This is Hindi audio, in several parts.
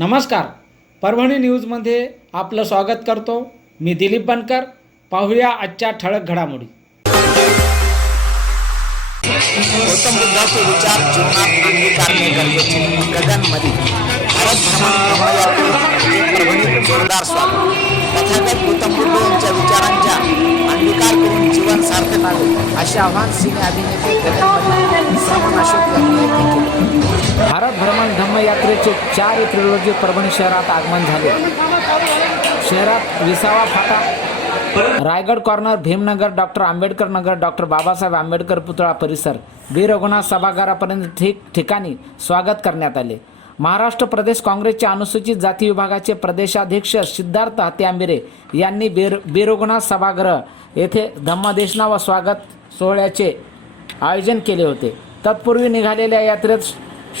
नमस्कार, परभणी न्यूजमध्ये आपलं स्वागत करतो. मी दिलीप बनकर. पाहूया आजच्या ठळक घडामोडी. गौतम बुद्धाचे विचार जीवनात अंगीकारणे गरजेचे. गगन मलिक. भारत भ्रमण परभणीत जोरदार स्वागत. तथागत गौतम बुद्ध यांच्या विचारांचा अंगीकार करून जीवन सार्थकावे असे आवाहन सिने अभिनेते गगन मलिक श्रवण अशोक यांनी केले. भारत भ्रमण धम्मयात्रेचे 4 एप्रिल रोजी परभणी शहरात आगमन झाले. शहरात विसावा फाटा, Raigad corner, Bhimnagar, doctor Ambedkar Nagar, doctor Babasaheb Ambedkar पुतळा परिसर, वीर रघुनाथ सभागृहापर्यंत ठिकाणी स्वागत करण्यात आले. महाराष्ट्र प्रदेश काँग्रेसचे अनुसूचित जाती विभागाचे प्रदेशाध्यक्ष सिद्धार्थ हत्यांबिरे यांनी वीर रघुनाथ सभागृह येथे धम्मदेशना व स्वागत सोहळ्याचे आयोजन केले होते. तत्पूर्वी निघालेल्या यात्रेत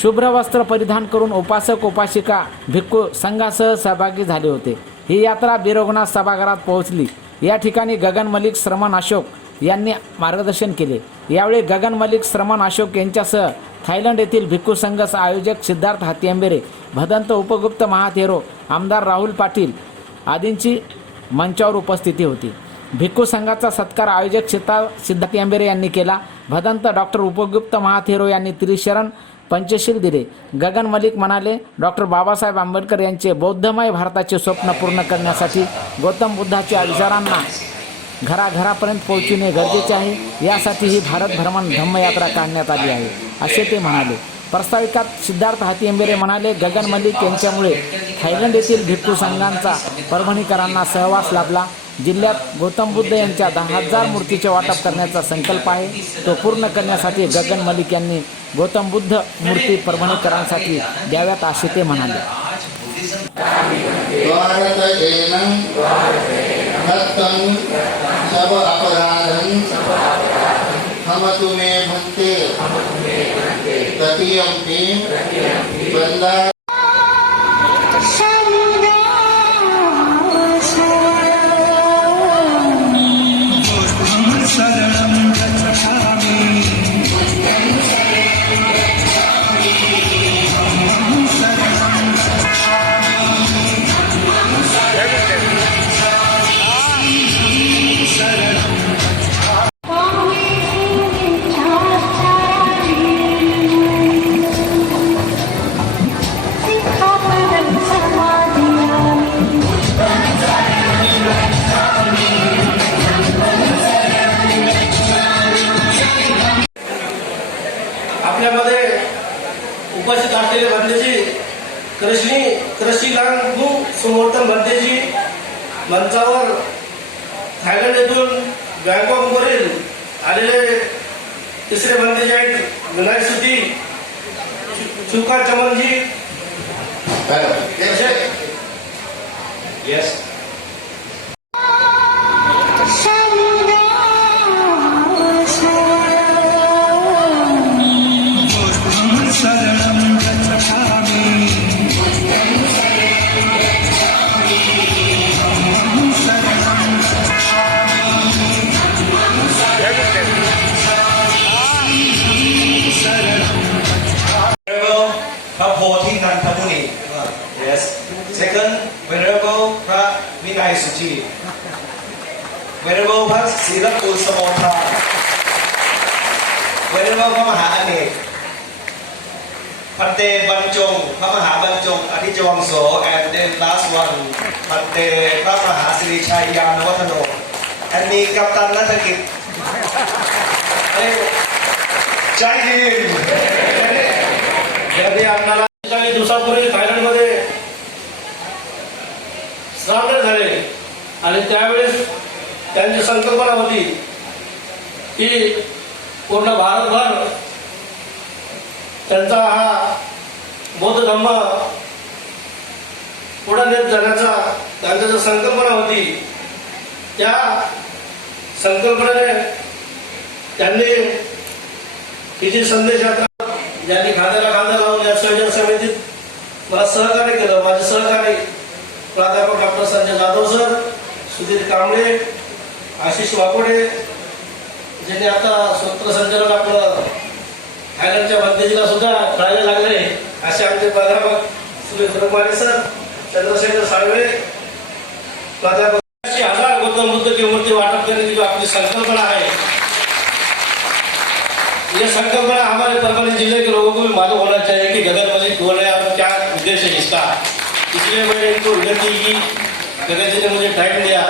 शुभ्र वस्त्र परिधान करून उपासक उपासिका भिक्खू संघासह सहभागी झाले होते. ही यात्रा वीर रघुनाथ सभागृहात पोहोचली. या ठिकाणी गगन मलिक, श्रवण अशोक यांनी मार्गदर्शन केले. यावेळी गगन मलिक, श्रवण अशोक यांच्यासह थायलंड येथील भिक्खू संघ आयोजक सिद्धार्थ हत्यांबिरे, भदंत उपगुप्त महाथेरो, आमदार राहुल पाटील आदींची मंचावर उपस्थिती होती. भिक्खू संघाचा सत्कार आयोजक सिद्धार्थ हत्यांबिरे यांनी केला. भदंत डॉक्टर उपगुप्त महाथेरो यांनी त्रिशरण पंचशील दिले. गगन मलिक म्हणाले, डॉक्टर बाबासाहेब आंबेडकर यांचे बौद्धमय भारताचे स्वप्न पूर्ण करण्यासाठी गौतम बुद्धाच्या विचारांना घराघरापर्यंत पोहोचविणे गरजेचे आहे. यासाठी ही भारत भ्रमण धम्मयात्रा काढण्यात आली आहे असे ते म्हणाले. प्रस्ताविकात सिद्धार्थ हत्यांबिरे म्हणाले, गगन मलिक यांच्यामुळे थायलंड येथील भिक्खू संघांचा परभणीकरांना सहवास लाभला. जिल्ह्यात गौतम बुद्ध यांच्या 10,000 मूर्तीचे वाटप करण्याचा संकल्प आहे. तो पूर्ण करण्यासाठी गगन मलिक यांनी गौतम बुद्ध मूर्ती परभणीकरांसाठी द्याव्यात असे ते म्हणाले. आपल्यामध्ये उपस्थित असलेले बंदेजी कृषीलांगू समर्थन बंदेजी मंचावर थायलंड येथून बँकॉकवरील आलेले तिसरे बंदेजी आहेत विनायक सुटी चुका चमनजी. Yes Yes. Second, Venerable พระวินัยสุจี Venerable พระศรีรัตน์สมทา Venerable พระมหาอเนก พันเตบรรจงพระมหาบรรจงอธิจวังโส and then last one พันเตพระมหาสิริชัยยานวัฒโน and มีกัปตันนัฐกิจใจดีयदि आपल्याला काही दिवसापूर्वी थायलंडमध्ये सामील झाले आणि त्यावेळेस त्यांची संकल्पना होती की पूर्ण भारतभर त्यांचा हा बौद्ध धम्म पुढे नेत जाण्याचा त्यांची जी संकल्पना होती त्या संकल्पनेने त्यांनी किती संदेश ज्यांनी खांद्याला खांदा लावून या संयोजन समितीत मला सहकार्य केलं. माझे सहकारी प्राध्यापक डॉक्टर संजय जाधव सर, सुधीर कांबळे, आशिष वाकोडे, ज्यांनी आता सूत्रसंचालक आपलं थायलंडच्या बंदेजीला सुद्धा कळायला लागले असे आमचे प्राध्यापक सुरेश रमारे सर, चंद्रशेखर साळवे, प्राध्यापक 80,000 गौतम बुद्ध की मूर्ति वाटप करने की जो आपकी संकल्पना है, ये संकल्पना हमारे परभणी जिले के लोगों को भी मालूम होना चाहिए कि गगन मलिक बोल रहे हैं और क्या उद्देश्य है इसका। इसलिए मैंने इनको विनती की, गगन जी ने मुझे टाइम दिया।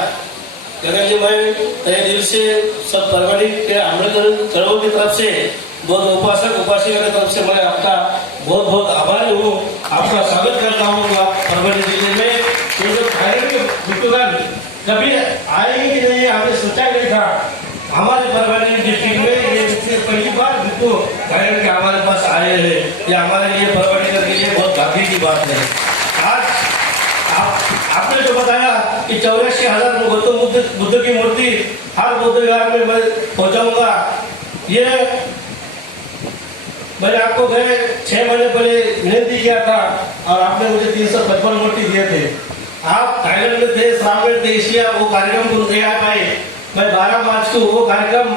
गगन जी, मैं तहे दिल से सब परभणी के आंबेडकर की तरफ से, बहुत उपासक उपासिका की तरफ से मैं आपका बहुत बहुत आभारी हूँ। आपका स्वागत करता हूँ आप परभणी जिले में। ये जो थाईलैंड के भिक्षुगण कभी आएंगे कि नहीं, आपने सोचा ही नहीं था। हमारे परभणी डिस्ट्रिक्ट में ये पहली बार भिक्षु थाईलैंड के हमारे पास आए हैं। ये हमारे लिए परभणी के लिए बहुत भाग्य की बात है। आज आपने जो बताया कि 84,000 गौतम बुद्ध की मूर्ति हर बुद्ध विहार में मैं पहुंचाऊंगा, ये मैंने आपको गए 6 महीने पहले विनती किया था और आपने मुझे 355 मूर्ति दिए थे। आप थाईलैंड में थे, श्रावण थे, इसलिए वो कार्यक्रम को नहीं आ पाए। मैं 12 मार्च को वो कार्यक्रम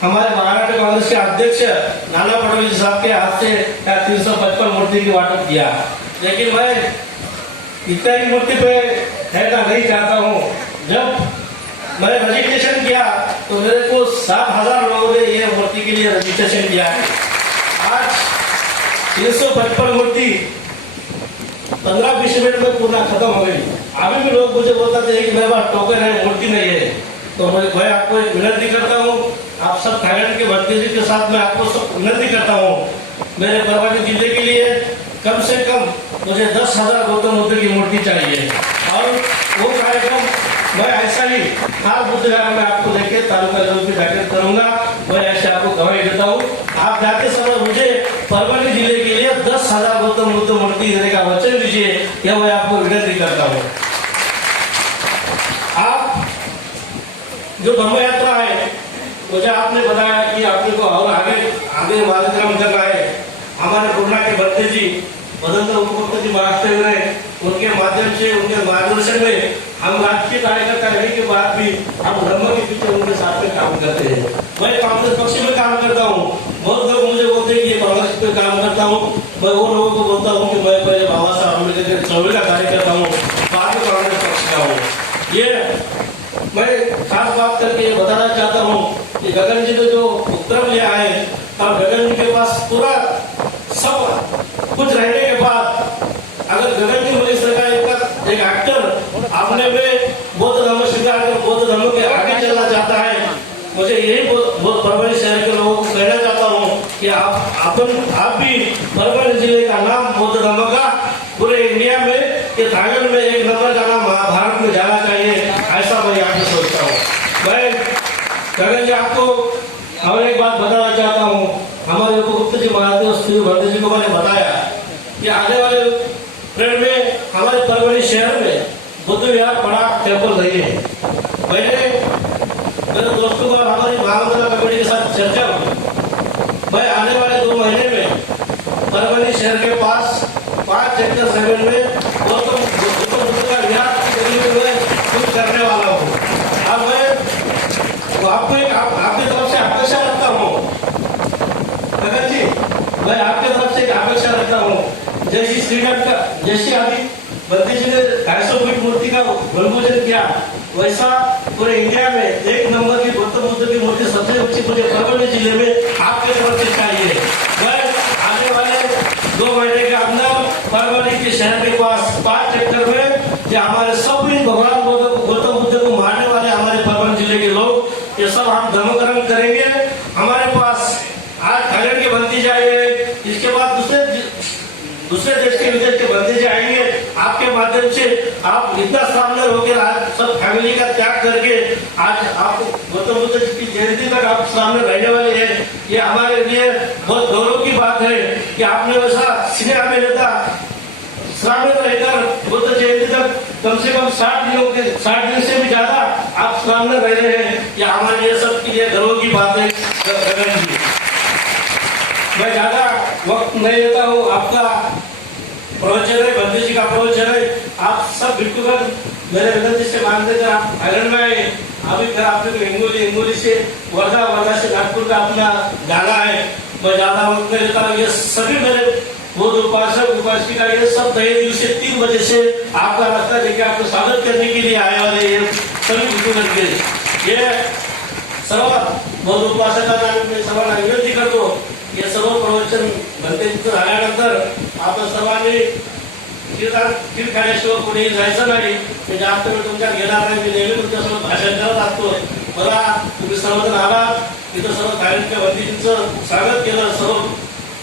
हमारे महाराष्ट्र कांग्रेस के अध्यक्ष नाना पटोले साहब के हाथ से 355 मूर्ति की वाटप किया। लेकिन मैं इतना ही मूर्ति पे ठहरना नहीं चाहता हूँ। जब मैं रजिस्ट्रेशन किया तो मेरे को 7,000 लोगों ने ये मूर्ति के लिए रजिस्ट्रेशन किया है। आज 355 मूर्ति 15-20 मिनट में पूरा खत्म हो गई। अभी भी लोग मुझे बोलते थे कि मेरे पास टोकन है, मूर्ति नहीं है। तो मैं आपको एक विनती करता हूँ, आप सब थाईलैंड के भक्ति जी के साथ मैं आपको सब विनती करता हूँ, मेरे परभणी जिले के लिए कम से कम मुझे 10,000 गौतम बुद्ध की मूर्ति चाहिए। और वो कार्यक्रम मैं ऐसा ही हर बुधवार में आपको लेके तालुका लेवल पे जाकर करूंगा। मैं ऐसे आपको गवाही देता हूँ। आप जाते समय मुझे परभणी जिले के लिए 10,000 गौतम बुद्ध मूर्ति देने का वचन दीजिए, यह मैं आपको विनती करता हूँ। आप जो धम्म यात्रा है, मुझे आपने बताया कि आपने को और आगे मार्गक्रम करना है। हमारे पूर्णा के भट्टे जी, मदन उपभोक्ता जी महाराष्ट्र में, उनके माध्यम से, उनके मार्गदर्शन में हम राजकीय कार्यकर्ता रहने के बाद भी हम धर्म के पीछे उनके साथ में काम करते हैं। मैं कांग्रेस पक्ष में काम करता हूँ। बहुत लोग मुझे बोलते हैं कि कांग्रेस पे काम करता हूँ। मैं वो लोगों को बोलता हूँ कि मैं पहले बाबा साहब अम्बेडकर के चौबे का कार्यकर्ता हूँ, बाद में कांग्रेस पक्ष का हूँ। ये मैं खास बात करके बताना चाहता हूँ कि गगन जी ने जो उपक्रम लिया है, और गगन जी के पास पूरा सब कुछ रहने के बाद अगर गगन जी मलिक का एक एक्टर अपने में बौद्ध धर्म स्वीकार कर बौद्ध धर्म के आगे चलना चाहता है, मुझे यही बहुत परभणी शहर के लोगों को कहना चाहता हूँ कि आप भी परभणी जिले का नाम बौद्ध धर्म का पूरे इंडिया में, ये थाईलैंड में एक नंबर का नाम महाभारत में जाना चाहिए, ऐसा मैं यहाँ पे सोचता हूँ। मैं गगन जी आपको और एक बात बताना चाहता हूँ। हमारे उपगुप्त जी महाराज श्री भरत जी को मैंने बताया कि आने वाले पीरियड में हमारे परभणी शहर में बुद्ध विहार बड़ा टेम्पल नहीं है। मैंने मेरे दोस्तों को हमारी महामंडला कमेटी के साथ चर्चा हुई। मैं आने वाले 2 महीने में परभणी शहर के पास 5 एकड़ जमीन में गौतम बुद्ध का विहार कुछ करने वाला हूँ। अब मैं आपकी तरफ से अपेक्षा रखता हूँ गगन जी, मैं आपके तरफ से एक अपेक्षा रखता हूँ। जैसी श्रीलंका का जैसे अभी बंदी जी ने 250 फीट मूर्ति का भूमिपूजन किया, वैसा पूरे इंडिया में एक नंबर की गौतम बुद्ध की मूर्ति सबसे ऊंची मुझे परभणी जिले में आपके तरफ से चाहिए। मैं आने वाले 2 महीने के अंदर परभणी के शहर के पास 5 एकड़ में जो हमारे सभी भगवान गौतम बुद्ध को मारने वाले हमारे परभणी जिले के लोग, ये सब हम धर्मकरण करेंगे। हमारे पास आज थाईलैंड के बंदी जाएंगे, इसके बाद दूसरे देश के विदेश के बंदी जाएंगे। आपके माध्यम से आप इतना सामने होकर आज सब फैमिली का त्याग करके आज आप गौतम बुद्ध की जयंती तक आप सामने रहने वाले हैं। ये हमारे लिए बहुत गौरव की बात है कि आपने वैसा स्नेह में लेता सामने रहकर बुद्ध जयंती तक कम से कम 60 दिन से भी ज्यादा आप सामने रह रहे हैं। ये हमारे लिए सबके लिए गर्व की बात है। गगन जी, मैं ज्यादा वक्त नहीं लेता हूँ। आपका प्रवचन है, बंदी जी का प्रवचन है। आप सब भिक्षुगण मेरे विनती से मानते थे आप थाईलैंड में आए। अभी फिर आपने हिंगोली से वर्धा से नागपुर का अपना जाना है। मैं ज्यादा वक्त नहीं लेता हूँ। ये सभी मेरे वो उपासक उपासिका ये सब नए दिल से 3 बजे से आपका रास्ता लेके आपको स्वागत करने के लिए आए वाले ये सभी बुजुर्ग ये सर्व बौद्ध उपासकांना मी सर्वांना विनंती करतो हे सर्व प्रवचन घंटेचं झाल्यानंतर आपण सर्वांनी खीर खाण्याशिवाय कोणीही जायचं नाही. ते जास्त वेळ तुमच्यात घेणार नाही. मी नेहमी तुमच्यासोबत भाषण करत असतो. मला तुम्ही सर्वजण आलात तिथं सर्व कार्यक्रम वंदीजींचं स्वागत केलं. सर्व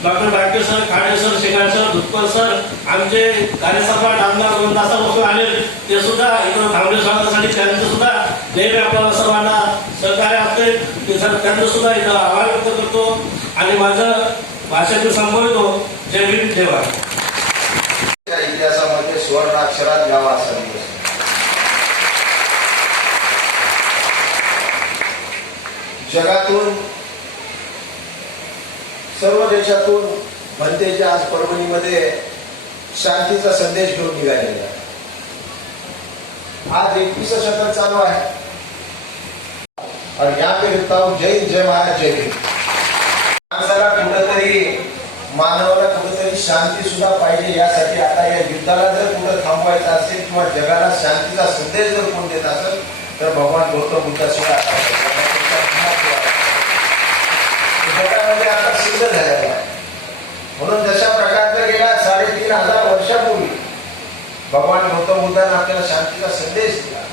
doctor Dake sir, Khade sir, Shegar sir, Dhutkar sir, आमचे कार्यसभा आमदार 2 तासापासून आले ते सुद्धा इकडं थांबले स्वागतासाठी त्यांचं सुद्धा नेहमी आपल्याला सर्वांना सहकार्य असते. ते सर त्यांचं सुद्धा इथं आभार व्यक्त करतो आणि माझं भाषण मी संपवतो. जय भीम जय भारत. इतिहासामध्ये सुवर्ण अक्षरात गावा असा दिवस जगातून सर्व देशातून बनतेच्या आज परभणीमध्ये शांतीचा संदेश घेऊन निघालेला आहे. आज 21 शतक चालू आहे और यहाँ पे लिखता हूँ जय जय महाराज जय भीम. माणसाला कुठंतरी मानवाला कुठेतरी शांती सुद्धा पाहिजे. यासाठी आता या युद्धाला जर कुठं थांबवायचं असेल किंवा जगाला शांतीचा संदेश जर कोण देत असेल तर भगवान गौतम बुद्धाशिवाय जगामध्ये आता सिद्ध झालेला आहे. म्हणून जशा प्रकारचा गेल्या 3500 वर्षापूर्वी भगवान गौतम बुद्धांना आपल्याला शांतीचा संदेश दिला,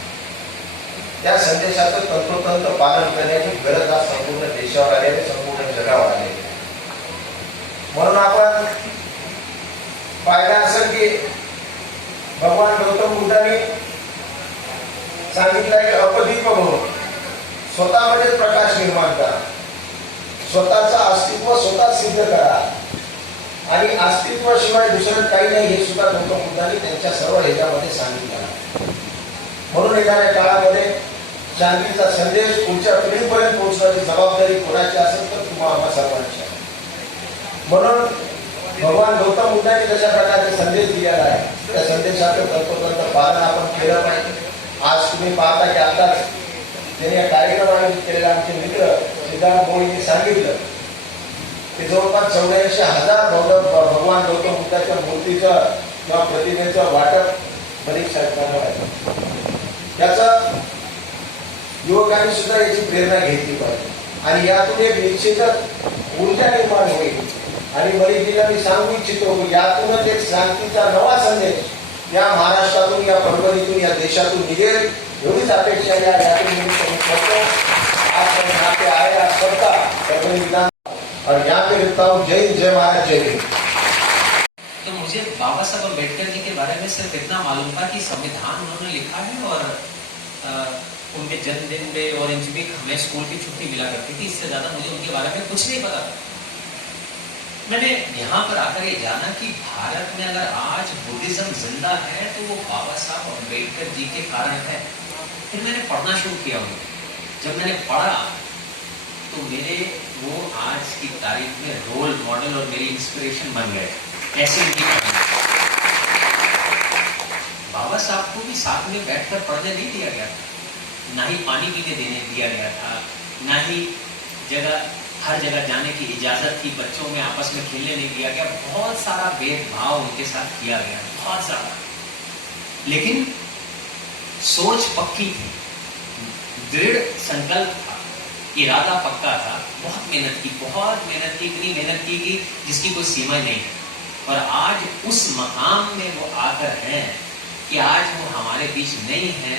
त्या संदेशाचं तंतोतंत पालन करण्याची गरज आज संपूर्ण देशावर आलेली, संपूर्ण जगावर आलेली. म्हणून आपण पाहिलं असेल की भगवान गौतम बुद्धांनी सांगितलं की अपदीप भव, स्वतःमध्ये प्रकाश निर्माण करा, स्वतःचं अस्तित्व स्वतः सिद्ध करा आणि अस्तित्वाशिवाय दुसरं काही नाही हे सुद्धा गौतम बुद्धांनी त्यांच्या सर्व ह्याच्यामध्ये सांगितलं. म्हणून येणाऱ्या काळामध्ये शांतीचा संदेश पुढच्या पिढीपर्यंत पोहोचण्याची जबाबदारी कोणाची असेल तर तुम्हा आम्हा सर्वांची आहे. म्हणून भगवान गौतम बुद्धांनी जशा प्रकारचे संदेश दिलेला आहे त्या संदेशाचं तंतोतंत पालन आपण केलं पाहिजे. आज तुम्ही पाहता की आताच त्यांनी या कार्यक्रम आयोजित केलेला आमचे मित्र सिद्धार्थ मोळींनी सांगितलं की जवळपास 84,000 भगवान गौतम बुद्धाच्या मूर्तीचं किंवा प्रतिमेचं वाटप परीक्षा आहे. याचा युवकांनी सुद्धा याची प्रेरणा घेतली पाहिजे आणि यातून एक निश्चितच ऊर्जा निर्माण होईल. आणि मरीजीला मी सांगू इच्छितो की यातूनच एक शांतीचा नवा संदेश या महाराष्ट्रातून, या परभणीतून, या देशातून निघेल एवढीच अपेक्षा यातून मी करतो. आज यहाँ पे आए आप सबका परभणी विधान और यहाँ पे लिखता हूँ जय जय महाराज जय भीम. तो मुझे बाबा साहब अम्बेडकर जी के बारे में सिर्फ इतना मालूम था कि संविधान उन्होंने लिखा है और उनके जन्मदिन पे और इंच भी हमें स्कूल की छुट्टी मिला करती थी. इससे ज्यादा मुझे उनके बारे में कुछ नहीं पता था. मैंने यहाँ पर आकर ये जाना कि भारत में अगर आज बुद्धिज्म जिंदा है तो वो बाबा साहब अम्बेडकर जी के कारण है. फिर मैंने पढ़ना शुरू किया उन्हें. जब मैंने पढ़ा तो मेरे वो आज की तारीख में रोल मॉडल और मेरी इंस्पिरेशन बन गए. ऐसे उनकी बाबा साहब को भी साथ में बैठकर पढ़ने नहीं दिया गया था, ना ही पानी पीने देने दिया गया था, ना ही हर जगह जाने की इजाजत थी, बच्चों में आपस में खेलने नहीं दिया गया. बहुत सारा भेदभाव उनके साथ किया गया, बहुत सारा. लेकिन सोच पक्की थी, दृढ़ संकल्प था, इरादा पक्का था. बहुत मेहनत की, इतनी मेहनत की कि जिसकी कोई सीमा नहीं है. और आज उस मकाम में वो आकर हैं कि आज वो हमारे बीच नहीं है,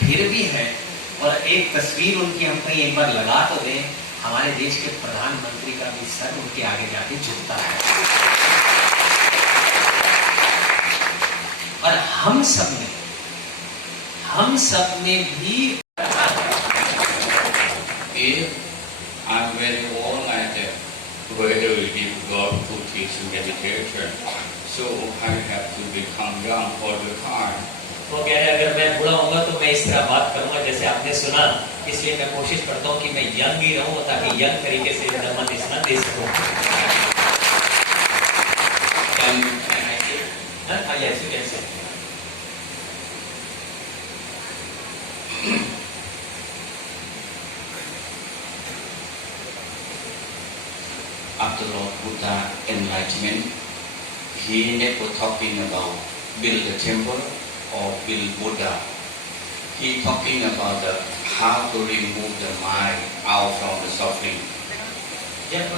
फिर भी है. और एक तस्वीर उनकी हम कहीं एक बार लगा तो दें, हमारे देश के प्रधानमंत्री का भी सर उनके आगे जाके झुकता है. और हम सब में भी I'm very old and whether we give God to teach meditation, so I have to become young all the time. वो कह रहे अगर मैं बूढ़ा होऊंगा तो मैं इस तरह बात करूंगा जैसे आपने सुना. इसलिए मैं कोशिश करता हूँ कि मैं यंग ही रहूं ताकि यंग तरीके से धर्म देशना दे सकूं. Yes, you can say. After Lord Buddha enlightenment, he never talking about build a temple or build Buddha. He talking about the how to remove the mind out from the suffering. जब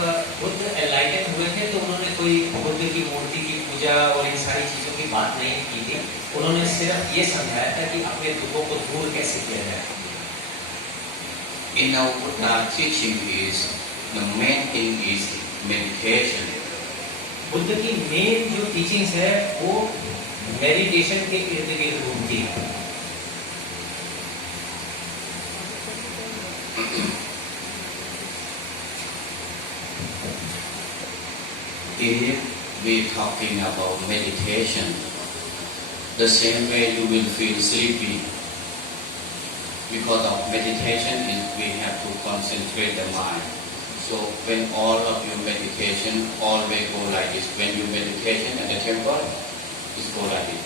बुद्ध एनलाइटन हुए थे तो उन्होंने कोई बुद्ध की मूर्ति की पूजा और इन सारी चीजों की बात नहीं की थी। उन्होंने सिर्फ ये समझाया था कि अपने दुखों को दूर कैसे किया जाए। In our Buddha teaching is the main thing is meditation. Buddha की मेन जो टीचिंग्स है वो मेडिटेशन के इर्द गिर्द घूमती है। If we talking about meditation, the same way you will feel sleepy. Because of meditation is we have to concentrate the mind. So when all of you meditation, always go like this. When you meditation at the temple, just go like this.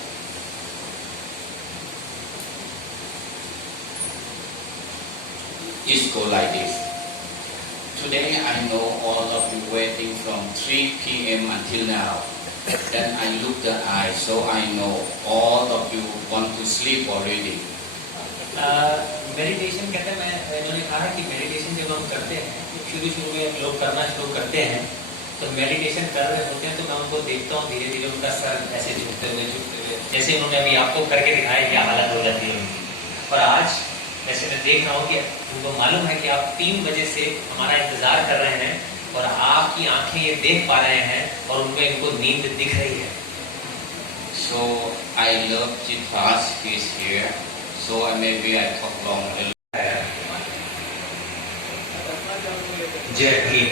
Just go like this. Today I know all of you waiting from 3 p.m. until now. Then I look the eye, so I know all of you want to sleep already. Meditation कहते हैं, इन्होंने कहा है कि मेडिटेशन जब हम करते हैं तो शुरू में लोग करना शुरू करते हैं तो मेडिटेशन कर रहे होते हैं तो मैं उनको देखता हूँ धीरे धीरे उनका सर ऐसे झुकते हुए जैसे उन्होंने अभी आपको करके दिखाया क्या हालत हो जाती है उनकी। और आज जैसे मैं देख रहा हूँ कि उनको मालूम है कि आप 3 बजे से हमारा इंतजार कर रहे हैं और आपकी आंखें ये देख पा रहे हैं और उनको इनको नींद दिख रही है। So I love Chitras, he is here. So maybe I talk long. जय भीम।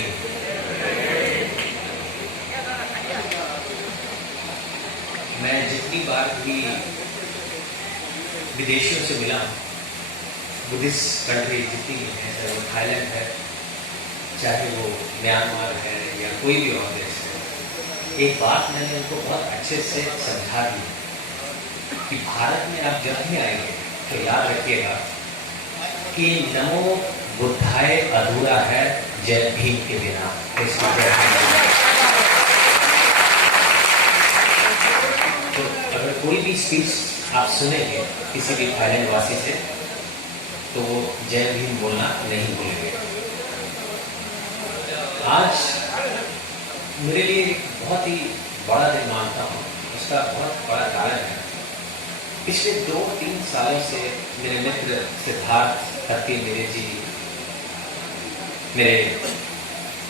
मैं जितनी बार भी विदेशियों से मिला हूँ, बुद्धिस्ट कंट्री जितनी भी है, चाहे वो थाईलैंड है, चाहे वो म्यांमार है या कोई भी और देश है, एक बात मैंने उनको बहुत अच्छे से समझा दी कि भारत में आप जब भी आएंगे तो याद रखिएगा कि नमो बुद्धाय अधूरा है जय भीम के बिना। इसको जय भीम। तो अगर कोई भी स्पीच आप सुनेंगे किसी भी थाईलैंड वासी से तो वो जय भीम बोलना नहीं भूलेंगे। आज मेरे लिए बहुत ही बड़ा दिन मानता हूँ, उसका बहुत बड़ा कारण है पिछले 2-3 सालों से मेरे मित्र सिद्धार्थ खत्ती मेरे जी मेरे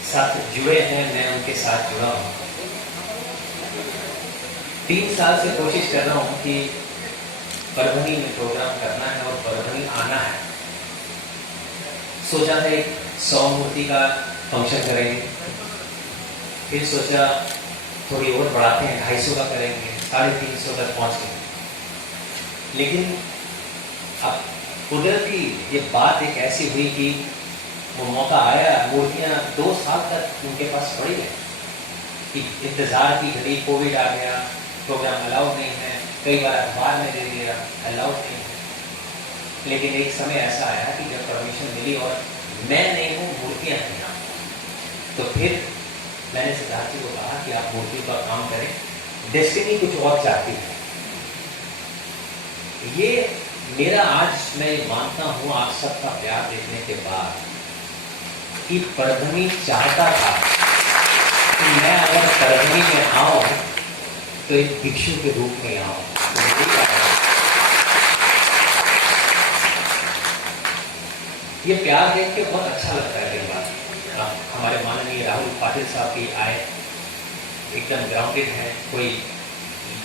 साथ जुड़े हैं, मैं उनके साथ जुड़ा हूँ। 3 साल से कोशिश कर रहा हूँ कि परभनी में प्रोग्राम करना है और परभनी आना है। सोचा था एक 100 मूर्ति का फंक्शन करेंगे, फिर सोचा थोड़ी और बढ़ाते हैं 250 का करेंगे, 350 तक पहुँच गए। लेकिन अब कुदरती ये बात एक ऐसी हुई कि वो मौका आया, मूर्तियाँ 2 साल तक उनके पास पड़ी है कि इंतज़ार की घड़ी, कोविड आ गया, प्रोग्राम अलाउड नहीं है, कई बार अखबार में दे दिया अलाउड नहीं है। लेकिन एक समय ऐसा आया कि जब परमिशन मिली और मैं नहीं हूँ, मूर्तियाँ हैं यहाँ, तो फिर मैंने सिद्धार्थ जी को कहा कि आप मूर्तियों का काम करें, डेस्टिनी कुछ और चाहती है। ये मेरा आज मैं मानता हूँ आप सबका प्यार देखने के बाद कि परभनी चाहता था कि मैं अगर परभनी में आऊँ तो एक भिक्षु के रूप में आऊँ। ये प्यार देख के बहुत अच्छा लगता है। कई बार हमारे माननीय राहुल पाटिल साहब भी आए, एकदम ग्राउंडेड है, कोई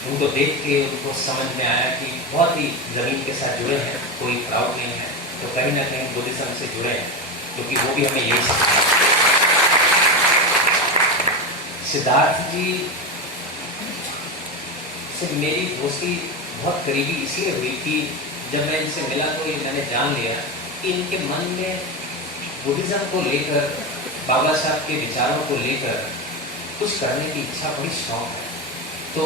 उनको देख के उनको समझ में आया कि बहुत ही ज़मीन के साथ जुड़े हैं, कोई प्राउड नहीं है, तो कहीं ना कहीं बुद्धिज्म से जुड़े हैं, क्योंकि वो भी हमें यही सिखाया। सिद्धार्थ जी से मेरी दोस्ती बहुत करीबी इसलिए हुई कि जब मैं इनसे मिला तो मैंने जान लिया कि इनके मन में बुद्धिज्म को लेकर, बाबा साहब के विचारों को लेकर कुछ करने की इच्छा, बड़ी शौक है। तो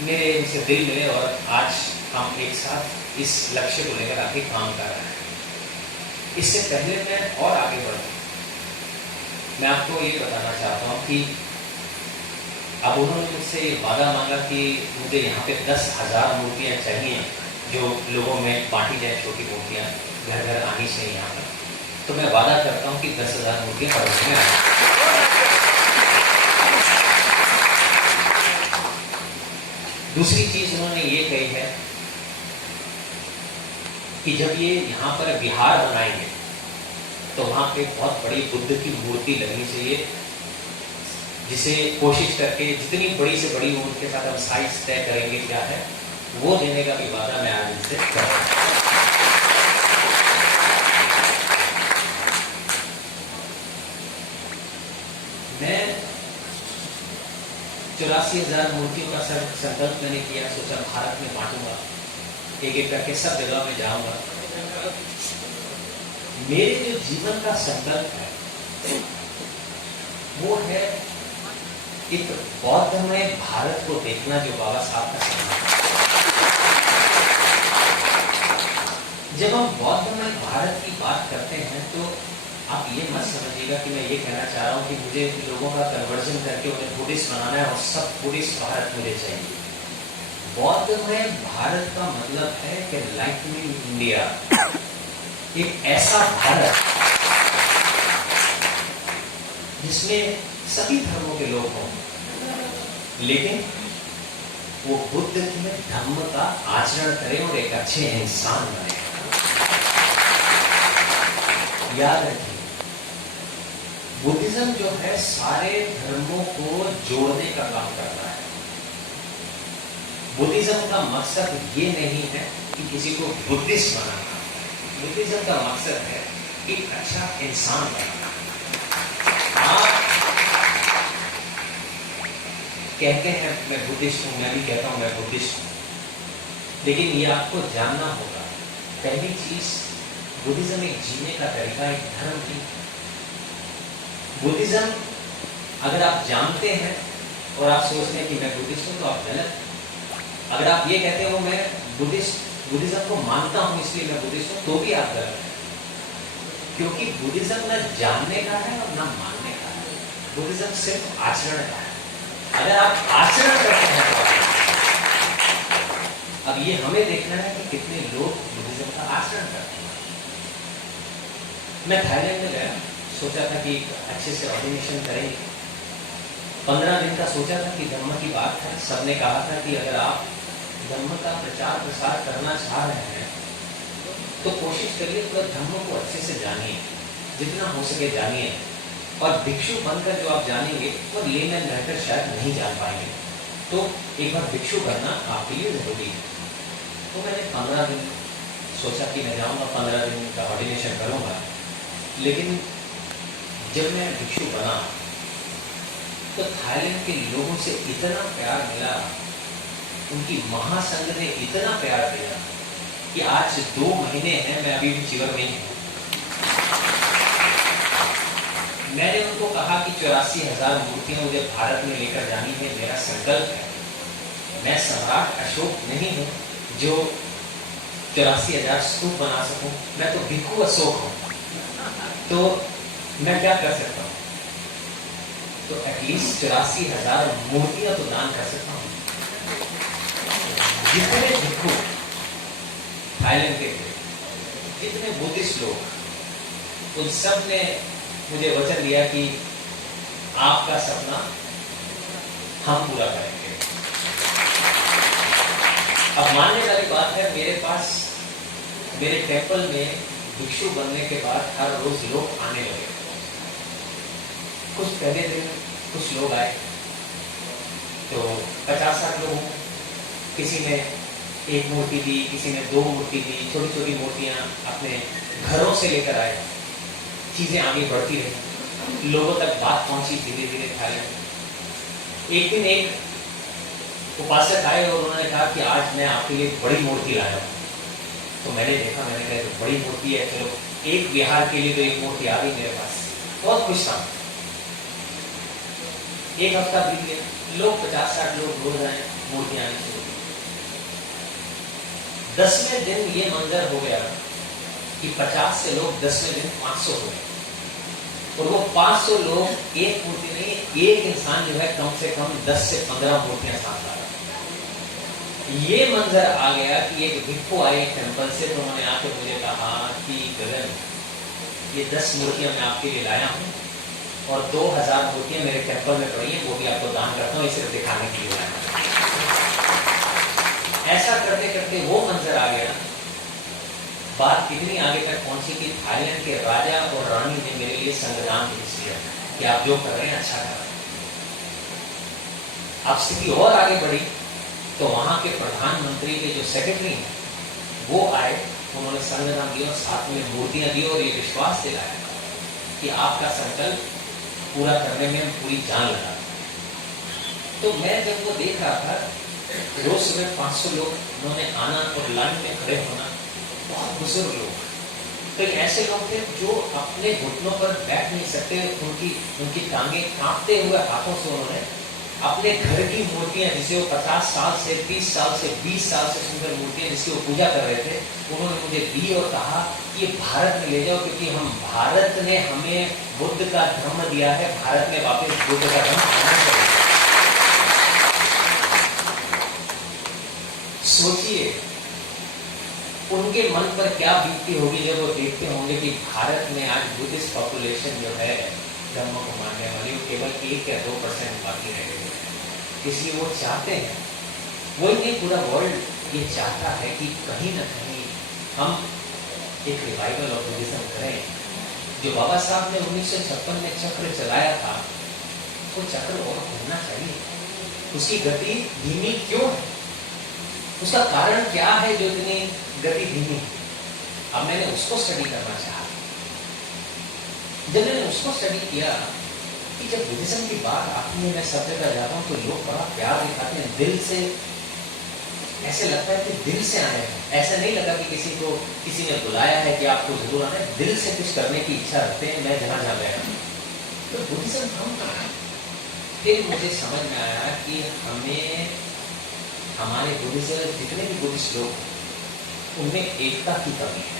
मेरे इनसे दिल मिले और आज हम एक साथ इस लक्ष्य को लेकर आगे काम कर रहे हैं। इससे पहले मैं और आगे बढ़ूँ, मैं आपको ये बताना चाहता हूँ कि अब उन्होंने मुझसे ये वादा मांगा कि मुझे यहाँ पे 10,000 मूर्तियाँ चाहिए जो लोगों में बांटी जाए, छोटी मूर्तियाँ घर घर आनी चाहिए यहाँ पर। तो मैं वादा करता हूँ कि 10,000 मूर्तियाँ परवनी में आएंगी। दूसरी चीज उन्होंने ये कही है कि जब ये यहाँ पर विहार बनाएंगे तो वहाँ पे बहुत बड़ी बुद्ध की मूर्ति लगनी चाहिए, जिसे कोशिश करके जितनी बड़ी से बड़ी मूर्ति के साथ हम साइज तय करेंगे क्या है वो देने का भी वादा मैं आज इनसे कर रहा हूं। मैं 84,000 मूर्तियों का संकल्प मैंने किया, सोचा भारत में बांटूंगा, एक एक करके सब जगह में जाऊंगा। मेरे जो जीवन का संकल्प है वो है एक बौद्धमय भारत को देखना, जो बाबा साहब का सपना है। जब हम बौद्धमय भारत की बात करते हैं तो आप ये मत समझिएगा कि मैं ये कहना चाह रहा हूँ कि मुझे लोगों का कन्वर्जन करके उन्हें बुद्धिस्ट बनाना है और सब बुद्धिस्ट भारत मुझे चाहिए। बौद्धमय भारत का मतलब है कि लाइटनिंग इंडिया, एक ऐसा भारत जिसमें सभी धर्मों के लोग हों, लेकिन वो बुद्ध के धर्म का आचरण करें और एक अच्छे इंसान बने। याद रखिए, बुद्धिज्म जो है सारे धर्मों को जोड़ने का काम करता है। बुद्धिज्म का मकसद ये नहीं है कि किसी को बुद्धिस्ट बनाना, बुद्धिज्म का मकसद है एक अच्छा इंसान बनना। आप कहते हैं मैं बुद्धिस्ट हूं, मैं भी कहता हूं मैं बुद्धिस्ट हूं, लेकिन ये आपको जानना होगा, पहली चीज बुद्धिज्म एक जीने का तरीका, एक धर्म नहीं। बुद्धिज्म अगर आप जानते हैं और आप सोचते हैं कि मैं बुद्धिस्ट हूं तो आप गलत। अगर आप ये कहते हो मैं बुद्धिज्म को मानता हूं इसलिए मैं बुद्धिस्ट हूं, तो भी आप गलत हैं, क्योंकि बुद्धिज्म न जानने का है और न मानने का है। बुद्धिज्म सिर्फ आचरण का है। अगर आप आचरण करते हैं तो अब ये हमें देखना है कि कितने लोग बुद्धिज्म का आचरण करते हैं। मैं थाईलैंड में गया, सोचा था कि अच्छे से ऑर्डिनेशन करेंगे। 15 दिन का सोचा था कि धम्म की बात है। सबने कहा था कि अगर आप धम्म का प्रचार प्रसार करना चाह रहे हैं तो कोशिश करिए तो धम्म को अच्छे से जानिए, जितना हो सके जानिए। और भिक्षु बनकर जो आप जानेंगे वो लेमैन रहकर शायद नहीं जान पाएंगे, तो एक बार भिक्षु बनना आपके लिए जरूरी है। तो मैंने 15 दिन सोचा कि मैं जाऊँगा, 15 दिन का ऑर्डिनेशन करूँगा। लेकिन जब मैं भिक्षु बना तो थाईलैंड के लोगों से इतना प्यार मिला, उनकी महासंघ ने इतना प्यार दिया कि आज 2 महीने हैं मैं अभी भी चिवर में हूँ। मैंने उनको कहा कि 84,000 मूर्तियां मुझे भारत में लेकर जानी है, मेरा संकल्प है। मैं सम्राट अशोक नहीं हूँ जो 84,000 स्तूप बना सकूं, मैं तो भिक्षु अशोक हूँ। तो मैं क्या कर सकता हूँ? तो एटलीस्ट 84,000 मूर्तियां तो दान कर सकता हूँ। जितने भिक्षु थाईलैंड के थे, जितने बुद्धिस्ट लोग, उन सब ने मुझे वचन दिया कि आपका सपना हम पूरा करेंगे। अब मानने वाली बात है, मेरे पास मेरे टेम्पल में भिक्षु बनने के बाद हर रोज लोग आने लगे। कुछ पहले दिन कुछ लोग आए तो 50-60 लोग, किसी ने 1 मूर्ति दी, किसी ने 2 मूर्ति दी, छोटी छोटी मूर्तियां अपने घरों से लेकर आए। चीजें आगे बढ़ती रही, लोगों तक बात पहुंची धीरे धीरे थाईलैंड। एक दिन एक उपासक आए और उन्होंने कहा कि आज मैं आपके लिए बड़ी मूर्ति लाया हूं। तो मैंने देखा, मैंने कहा तो बड़ी मूर्ति है, चलो एक विहार के लिए तो एक मूर्ति आ गई मेरे पास। बहुत खुश था। 1 हफ्ता बीत गया, लोग 50-60 लोग रोज आए, मूर्तियां आनी शुरू हुई। 10वें दिन ये मंजर हो गया कि 50 से लोग 10वें दिन 500 हो गए। और वो 500 लोग एक मूर्ति नहीं, एक इंसान जो है कम से कम 10 से 15 मूर्तियां साथ ला रहा है। ये मंजर आ गया कि एक भिक्खु आए टेंपल से, तो उन्होंने आके मुझे कहा कि गगन, ये 10 मूर्तियां मैं आपके लिए लाया हूँ और 2000 मूर्तियां मेरे टेंपल में पड़ी हैं, वो भी आपको दान करता हूँ, ये सिर्फ दिखाने के लिए लाया हूं। ऐसा करते करते वो मंजर आ गया। बात कितनी आगे तक पहुंची कि थाईलैंड के राजा और रानी ने मेरे लिए संविधान भेज दिया कि आप जो कर रहे हैं अच्छा कर रहे हैं। अब स्थिति और आगे बढ़ी तो वहां के प्रधानमंत्री के जो सेक्रेटरी हैं वो आए, उन्होंने संविधान दिया और साथ में मूर्तियां दी और ये विश्वास दिलाया कि आपका संकल्प पूरा करने में हम पूरी जान लगा। तो मैं जब वो देख रहा था, रोज सुबह 500 लोग उन्होंने आना और लाइन में खड़े होना, बहुत बुजुर्ग लोग, कई ऐसे लोग थे जो अपने घुटनों पर बैठ नहीं सकते, उनकी टांगे कांपते हुए हाथों से उन्होंने अपने घर की मूर्तियां, जिसे वो 50 साल से 30 साल से 20 साल से सुंदर मूर्तियां जिसकी वो पूजा कर रहे थे, उन्होंने मुझे दी और कहा कि ये भारत में ले जाओ, क्योंकि हम भारत ने हमें बुद्ध का धर्म दिया है, भारत में वापस बुद्ध का धर्म आना चाहिए। सोचिए उनके मन पर क्या बीतती होगी जब वो देखते होंगे कि भारत में आज बुद्धिस्ट पॉपुलेशन जो है धर्म को मानने वाली, वो केवल 1 या 2% बाकी रह गई है। इसलिए वो चाहते हैं, वही नहीं पूरा वर्ल्ड ये चाहता है कि कहीं ना कहीं हम एक रिवाइवल ऑफ बुद्धिज्म करें। जो बाबा साहब ने 1956 में चक्र चलाया था, वो चक्र और घूमना चाहिए। उसकी गति धीमी क्यों है? उसका कारण क्या है जो इतनी गति धीमी है? अब मैंने उसको स्टडी करना चाहा। जब मैंने उसको स्टडी किया कि जब बुद्धिज्म की बात आती है, मैं सब जगह जाता हूँ तो लोग बड़ा प्यार दिखाते हैं, दिल से, ऐसे लगता है कि दिल से आए हैं। ऐसा नहीं लगा कि किसी ने बुलाया है कि आपको जरूर आना है, दिल से कुछ करने की इच्छा रखते हैं, मैं जहाँ जा गया। तो बुद्धिज्म हम कहाँ? फिर मुझे समझ में आया कि हमें हमारे बुद्धिज्म जितने भी बुद्धिस्ट लोग उनमें एकता की कमी है।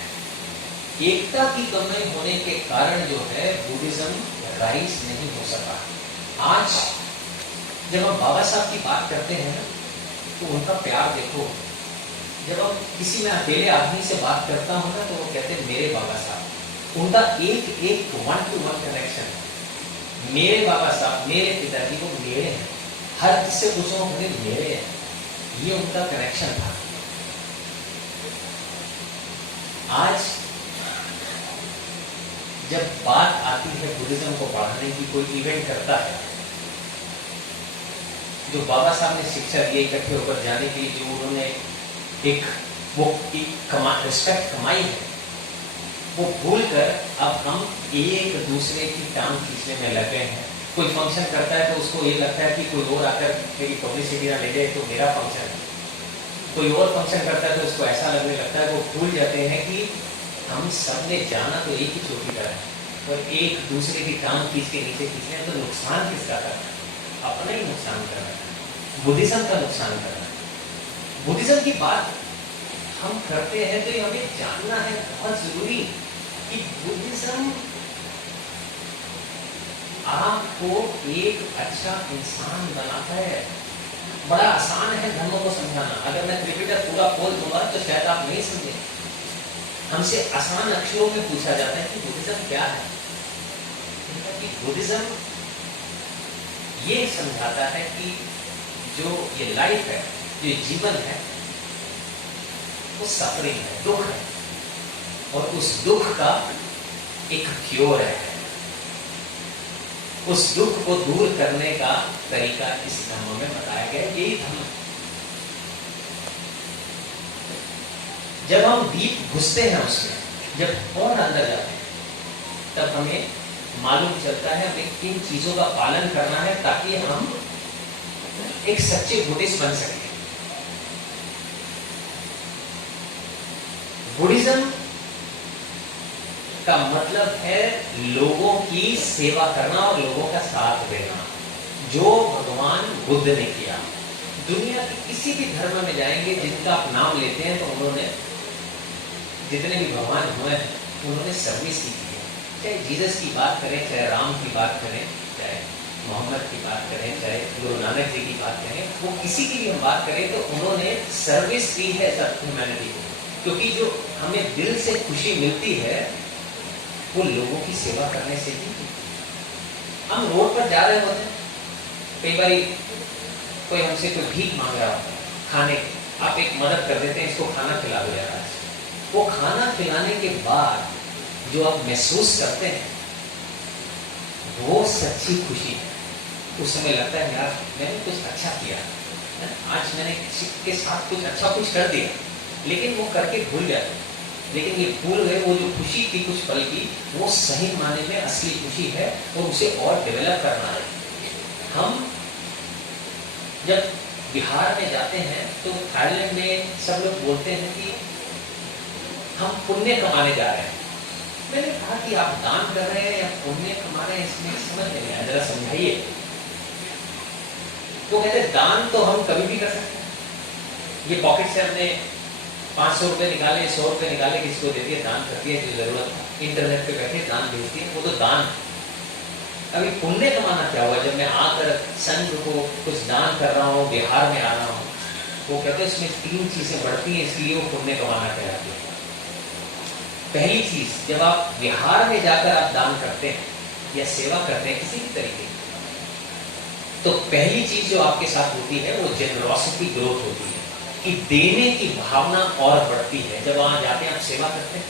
एकता की कमी होने के कारण जो है बुद्धिज्म राइज नहीं हो सका। आज जब हम बाबा साहब की बात करते हैं ना, तो उनका प्यार देखो। जब हम किसी में अकेले आदमी से बात करता हूँ ना, तो वो कहते हैं मेरे बाबा साहब। उनका एक 1-to-1 कनेक्शन है। मेरे बाबा साहब, मेरे पिताजी, वो मेरे हैं। हर जिससे पूछो वो मेरे हैं। ये उनका कनेक्शन था। आज जब बात आती है बुद्धिज्म को बढ़ाने की, कोई इवेंट करता है, जो बाबा साहब ने शिक्षा दी इकट्ठे होकर जाने के लिए, जो उन्होंने एक रिस्पेक्ट कमाई है, वो भूलकर अब हम एक दूसरे की टांग खींचने में लगे हैं। कोई फंक्शन करता है तो उसको ये लगता है कि कोई और आकर मेरी पब्लिसिटी ना ले जाए तो मेरा फंक्शन है। कोई और फंक्शन करता है तो उसको ऐसा लगने लगता है, वो भूल जाते हैं कि हम सब ने जाना तो एक ही चोटी पर है, और एक दूसरे की टांग खींच के नीचे खींचने हैं, तो नुकसान किसका करना है? अपना ही नुकसान करना है, बुद्धिज्म का नुकसान करना है। बुद्धिज्म की बात हम करते हैं तो ये हमें जानना है बहुत जरूरी कि बुद्धिज्म आपको एक अच्छा इंसान बनाता है। बड़ा आसान है धर्म को समझाना। अगर मैं त्रिपिटक पूरा खोल दूंगा तो शायद आप नहीं समझे। हमसे आसान अक्षरों में पूछा जाता है कि बुद्धिज्म क्या है। कि बुद्धिज्म ये समझाता है कि जो ये लाइफ है, जो जीवन है, वो सफरिंग है, दुख है, और उस दुख का एक क्योर है। उस दुख को दूर करने का तरीका इस धर्म में बताया गया। यही धर्म। जब हम डीप घुसते हैं उसमें, जब और अंदर जाते हैं, तब हमें मालूम चलता है हमें किन चीजों का पालन करना है ताकि हम एक सच्चे बुद्धिस्ट बन सकें। बुद्धिज्म का मतलब है लोगों की सेवा करना और लोगों का साथ देना, जो भगवान बुद्ध ने किया। दुनिया के किसी भी धर्म में जाएंगे, जिनका आप नाम लेते हैं, तो उन्होंने, जितने भी भगवान हुए हैं, उन्होंने सर्विस की है। चाहे जीसस की बात करें, चाहे राम की बात करें, चाहे मोहम्मद की बात करें, चाहे गुरु नानक जी की बात करें, वो किसी की भी हम बात करें तो उन्होंने सर्विस दी है सब ह्यूमैनिटी को। क्योंकि जो हमें दिल से खुशी मिलती है वो लोगों की सेवा करने से ही। हम रोड पर जा रहे होते हैं, कई बार कोई हमसे कोई भीख मांग रहा होता है खाने की, आप एक मदद कर देते हैं, इसको खाना खिला दो यार। वो खाना खिलाने के बाद जो आप महसूस करते हैं वो सच्ची खुशी है। उस समय लगता है यार मैंने कुछ अच्छा किया, आज मैंने किसी के साथ कुछ अच्छा कुछ कर दिया, लेकिन वो करके भूल जाते हैं। लेकिन ये भूल गए वो जो खुशी थी कुछ पल की, वो सही मायने में असली खुशी है और उसे और डेवलप करना है। हम जब बिहार में जाते हैं तो थाईलैंड में सब लोग बोलते हैं कि हम पुण्य कमाने जा रहे हैं। मैंने कहा कि आप दान कर रहे हैं या पुण्य कमा रहे हैं, इसमें समझ नहीं आया, जरा समझाइए। तो कहते दान तो हम कभी भी कर सकते हैं। ये पॉकेट से हमने 500 रुपए निकाले, 100 रुपए निकाले, किसी को दे दिए, दान कर दिया जो जरूरत था, इंटरनेट पे बैठे दान भेज दिए, वो तो दान। अभी पुण्य कमाना क्या हुआ? जब मैं आकर संघ को कुछ दान कर रहा हूँ, बिहार में आ रहा हूँ, वो कहते हैं इसमें 3 चीजें बढ़ती हैं, इसलिए वो पुण्य कमाना कहलाती है। पहली चीज, जब आप बिहार में जाकर आप दान करते हैं या सेवा करते हैं किसी भी तरीके की, तो पहली चीज जो आपके साथ होती है वो जेनरोसिटी ग्रोथ होती है, कि देने की भावना और बढ़ती है। जब वहां जाते हैं आप सेवा करते हैं,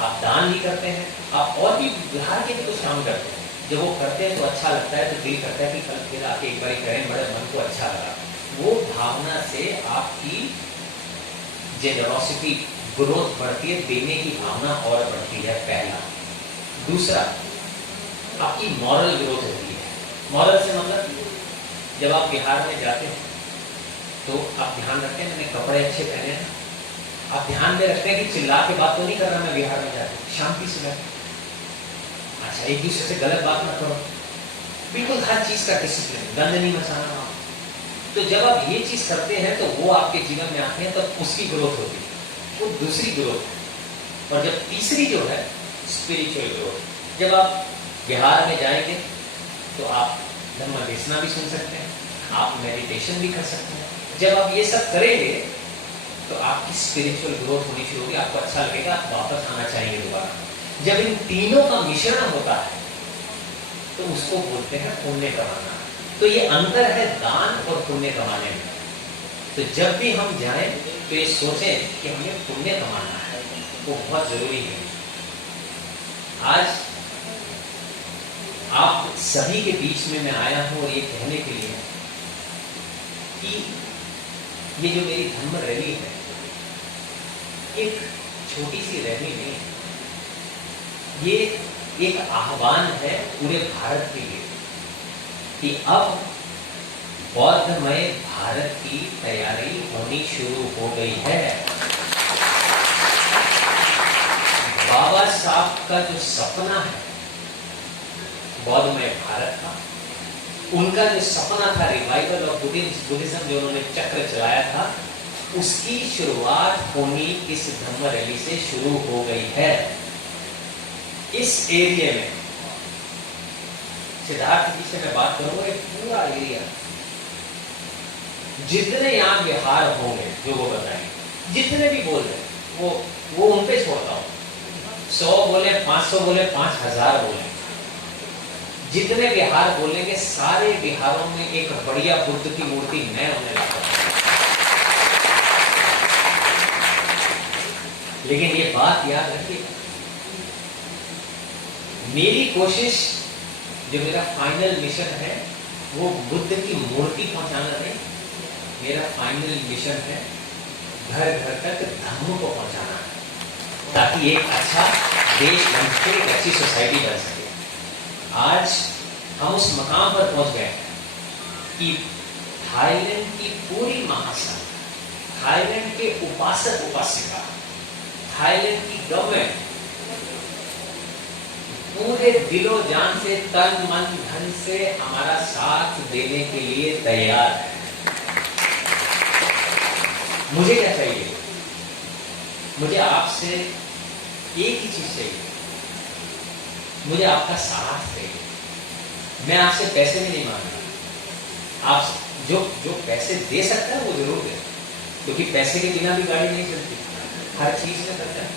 आप दान भी करते हैं, आप और भी बिहार के भी कुछ काम करते हैं। जब वो करते हैं तो अच्छा लगता है, तो दिल करता है कि कल फिर आके एक बार करें, बड़े मन को अच्छा लगा। वो भावना से आपकी जेनरोसिटी ग्रोथ बढ़ती है, देने की भावना और बढ़ती है, पहला। दूसरा, आपकी मॉरल ग्रोथ होती है। मॉरल से मतलब जब आप बिहार में जाते हैं तो आप ध्यान रखते हैं मैंने कपड़े अच्छे पहने हैं, आप ध्यान में रखते हैं कि चिल्ला के बात तो नहीं कर रहा मैं बिहार में जाते, शांति से बैठे, अच्छा एक दूसरे से गलत बात ना करो, बिल्कुल हर चीज का डिसिप्लिन, गंद नहीं मचाना। तो जब आप ये चीज करते हैं तो वो आपके जीवन में आते हैं, तब उसकी ग्रोथ होती है, वो दूसरी ग्रोथ है। और जब तीसरी जो है स्पिरिचुअल ग्रोथ, जब आप बिहार में जाएंगे तो आप धम्म देशना भी सुन सकते हैं, आप मेडिटेशन भी कर सकते हैं। जब आप ये सब करेंगे तो आपकी स्पिरिचुअल ग्रोथ होनी शुरू होगी, आपको अच्छा लगेगा, आप वापस आना चाहेंगे दोबारा। जब इन तीनों का मिश्रण होता है तो उसको बोलते हैं पुण्य कमाना। तो ये अंतर है दान और पुण्य कमाने में। तो जब भी हम जाएं तो ये सोचें कि हमें पुण्य कमाना है, वो बहुत जरूरी है। आज आप सभी के बीच में मैं आया हूं और ये कहने के लिए कि ये जो मेरी धम्म रैली है एक छोटी सी रैली नहीं है, ये एक आह्वान है पूरे भारत के लिए कि अब बौद्धमय भारत की तैयारी होनी शुरू हो गई है। बाबा साहब का जो सपना है बौद्धमय भारत का, उनका जो सपना था रिवाइवल ऑफ बुद्धिज्म जो उन्होंने चक्र चलाया था, उसकी शुरुआत होनी इस धम्म रैली से शुरू हो गई है। इस एरिया में सिद्धार्थ जी से मैं बात करूंगा, एक पूरा एरिया जितने यहाँ बिहार होंगे जो वो बताएंगे, जितने भी बोल रहे वो उन पे छोड़ता हूं, 100 बोले 500 बोले 5000 बोले, जितने बिहार बोलेंगे सारे बिहारों में एक बढ़िया बुद्ध की मूर्ति मैं होने लगा। लेकिन ये बात याद रखिए, मेरी कोशिश जो मेरा फाइनल मिशन है वो बुद्ध की मूर्ति पहुंचाना नहीं, मेरा फाइनल मिशन है घर घर तक धम्म को पहुंचाना है, ताकि एक अच्छा देश बन सके, एक अच्छी सोसाइटी बन सके। आज हम उस मकाम पर पहुंच गए कि थाईलैंड की पूरी महासंघ, थाईलैंड के उपासक उपासिका, थाईलैंड की गवर्नमेंट पूरे दिलो जान से, तन मन धन से हमारा साथ देने के लिए तैयार है। मुझे क्या चाहिए? मुझे आपसे एक ही चीज चाहिए मुझे आपका साथ चाहिए। मैं आपसे पैसे भी नहीं मांग रहा, आप जो जो पैसे दे सकता है वो जरूर दे, क्योंकि पैसे के बिना भी गाड़ी नहीं चलती, हर चीज में करता है।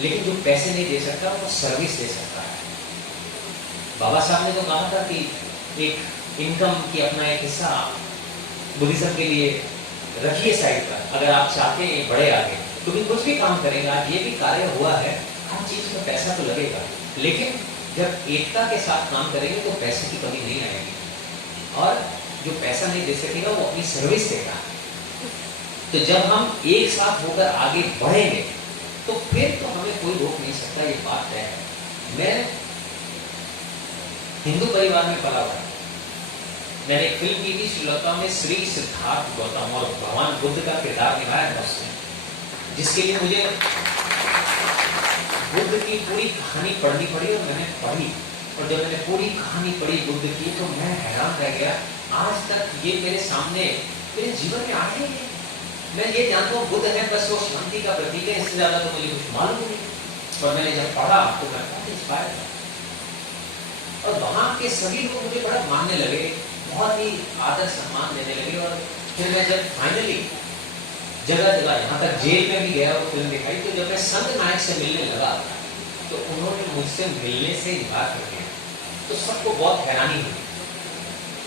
लेकिन जो पैसे नहीं दे सकता वो सर्विस दे सकता है। बाबा साहब ने तो कहा था कि एक इनकम की अपना एक हिस्सा बुद्धिज्म के लिए रखिए साइड पर, अगर आप चाहते हैं बड़े आगे, क्योंकि कुछ भी काम करेंगे। आज ये भी कार्य हुआ है, हर चीज में पैसा तो लगेगा, लेकिन जब एकता के साथ काम करेंगे तो पैसे की कमी नहीं आएगी। और जो पैसा नहीं दे सकेगा वो अपनी सर्विस देगा। तो जब हम एक साथ होकर आगे बढ़ेंगे तो फिर तो हमें कोई रोक नहीं सकता, ये बात है। मैं हिंदू परिवार में पला हुआ, मैंने एक फिल्म की थी श्रीलंका में, श्री सिद्धार्थ गौतम, और भगवान बुद्ध का किरदार निभाया था उसने, जिसके लिए मुझे बुद्ध की पूरी कहानी पढ़नी पड़ी। और मैंने पढ़ी, और जब मैंने पूरी कहानी पढ़ी बुद्ध की तो मैं हैरान रह गया। आज तक ये मेरे सामने मेरे जीवन में आ ही नहीं। मैं ये जानता हूँ बुद्ध है बस वो शांति का प्रतीक है, इससे ज्यादा तो मुझे कुछ मालूम नहीं। और मैंने जब पढ़ा तो मैं बहुत इंस्पायर था, और वहाँ के सभी लोग मुझे बड़ा मानने लगे, बहुत ही आदर सम्मान देने लगे। और फिर मैं जब फाइनली जगह जगह, यहाँ तक जेल में भी गया और फिल्म दिखाई, तो जब मैं संत नायक से मिलने लगा तो उन्होंने मुझसे मिलने से इनकार कर दिया। तो सबको बहुत हैरानी हुई।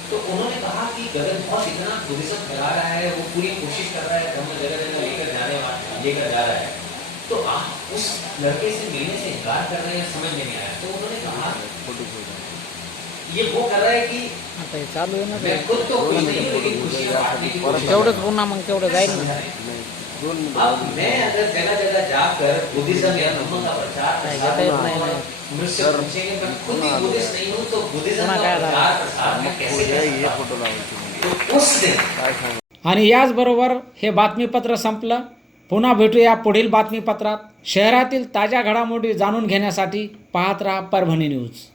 तो उन्होंने कहा कि गगन बहुत इतना बुद्धिज्म फैला रहा है, वो पूरी कोशिश कर रहा है, धर्म जगह जगह लेकर जा रहा है, तो आप उस लड़के से मिलने से इनकार कर रहे हैं, समझ नहीं आया। तो उन्होंने कहा ये वो कर रहा है कि चालू आहे ना ते. मैं खुद तो खुश नहीं हूं, लेकिन खुशियां बांटने की कोशिश तेवढंच पुन्हा मग तेवढं जाईल ना. अब मैं अगर जगह जगह जाकर बुद्धिज्म या धर्म का प्रचार मुझसे पूछेंगे, मैं खुद ही बुद्धिस्ट नहीं हूँ, तो बुद्धिज्म का प्रचार प्रसार मैं कैसे कर सकता हूं? तो उस दिन आणि याचबरोबर हे बातमीपत्र संपलं. पुन्हा भेटूया पुढील बातमीपत्रात. शहरातील ताज्या घडामोडी जाणून घेण्यासाठी पाहत राहा परभणी न्यूज.